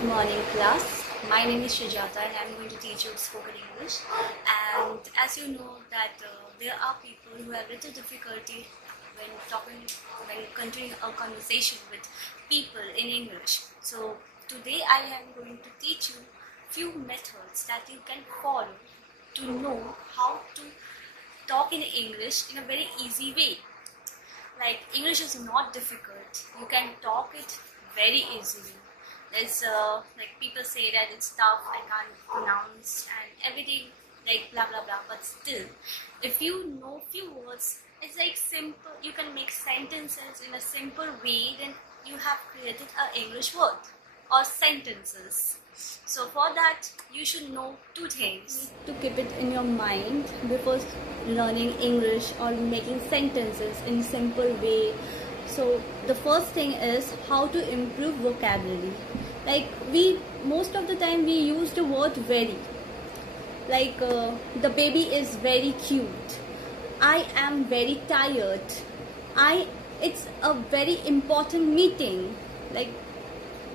Good morning, class. My name is Shujata and I'm going to teach you spoken English. And as you know that there are people who have little difficulty when continuing a conversation with people in English. So today I am going to teach you few methods that you can follow to know how to talk in English in a very easy way. Like, English is not difficult. You can talk it very easily. There's like, people say that it's tough, I can't pronounce and everything, like blah blah blah, but still if you know few words, it's like simple. You can make sentences in a simple way, then you have created an English word or sentences. So for that you should know two things. To keep it in your mind before learning English or making sentences in simple way. So the first thing is how to improve vocabulary. Like, most of the time we use the word very. Like the baby is very cute. I am very tired. It's a very important meeting. Like,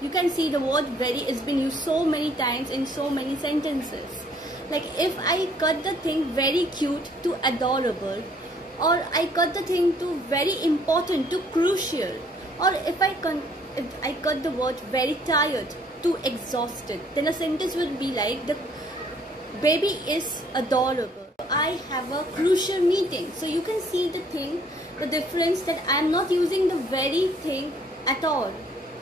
you can see the word very is been used so many times in so many sentences. Like, if I cut the thing very cute to adorable, or I cut the thing to very important to crucial, or if I cut the word very tired to exhausted, then a sentence would be like, the baby is adorable. I have a crucial meeting. So you can see the difference, that I am not using the very thing at all.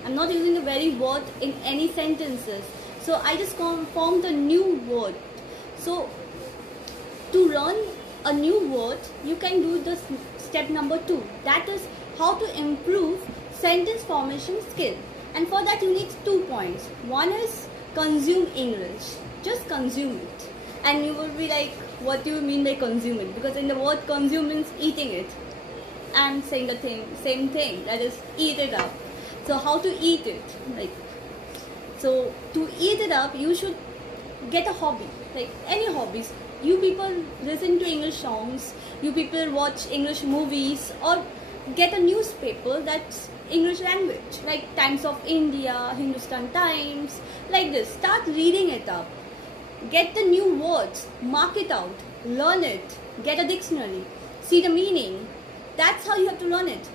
I'm not using the very word in any sentences. So I just formed a new word. So to learn a new word, you can do the step number 2. That is how to improve sentence formation skill. And for that you need 2 points. One is consume English. Just consume it. And you will be like, what do you mean by consume it? Because in the word consume means eating it. I'm saying the same thing, that is eat it up. So how to eat it? So to eat it up, you should get a hobby. Like any hobbies. You people listen to English songs, you people watch English movies, or get a newspaper that's English language, like Times of India, Hindustan Times, like this. Start reading it up. Get the new words, mark it out, learn it, get a dictionary, see the meaning. That's how you have to learn it.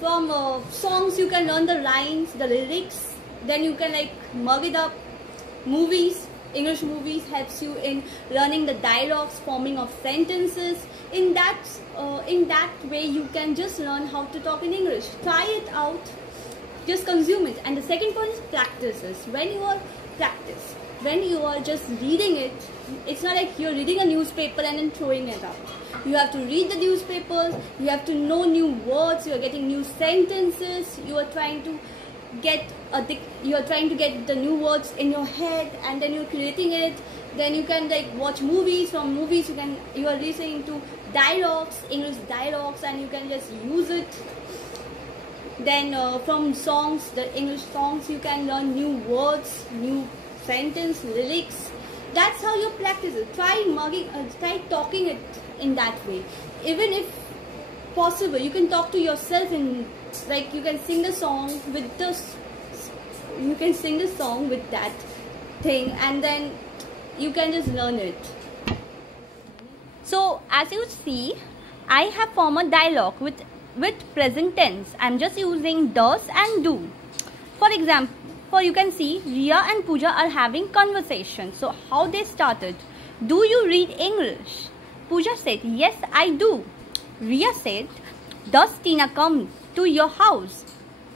From songs you can learn the lines, the lyrics, then you can mug it up. Movies, English movies helps you in learning the dialogues, forming of sentences. In that way you can just learn how to talk in English. Try it out, just consume it. And the second point is practices. When you are just reading it, it's not like you're reading a newspaper and then throwing it out. You have to read the newspapers, you have to know new words, you are getting new sentences, you are trying to get the new words in your head, and then you're creating it. Then you can watch movies. From movies you are listening to dialogues, English dialogues, and you can just use it. Then from songs, the English songs, you can learn new words, new sentence, lyrics. That's how you practice it. Try talking it in that way. Even if possible, you can talk to yourself in, you can sing the song with that thing, and then you can just learn it. So as you see, I have formed a dialogue with present tense. I'm just using does and do. For example, you can see Ria and Pooja are having conversation. So how they started? Do you read English? Pooja said, yes, I do. Ria said, does Tina come to your house?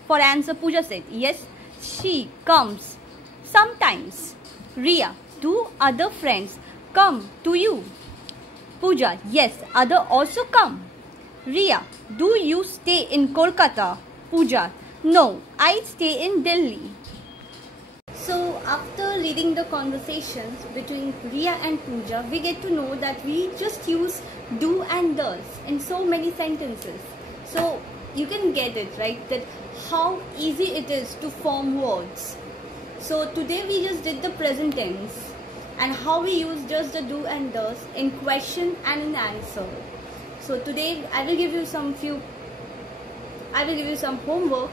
For answer, Pooja said, yes, she comes sometimes. Ria, do other friends come to you? Pooja, yes, other also come. Ria, do you stay in Kolkata? Pooja, no, I stay in Delhi. So after reading the conversations between Ria and Pooja, we get to know that we just use do and does in so many sentences. So you can get it, right, that how easy it is to form words. So today we just did the present tense and how we use just the do and does in question and in answer. So today I will give you some homework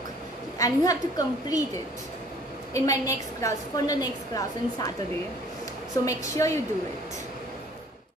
and you have to complete it. in my next class, for the next class on Saturday. So make sure you do it.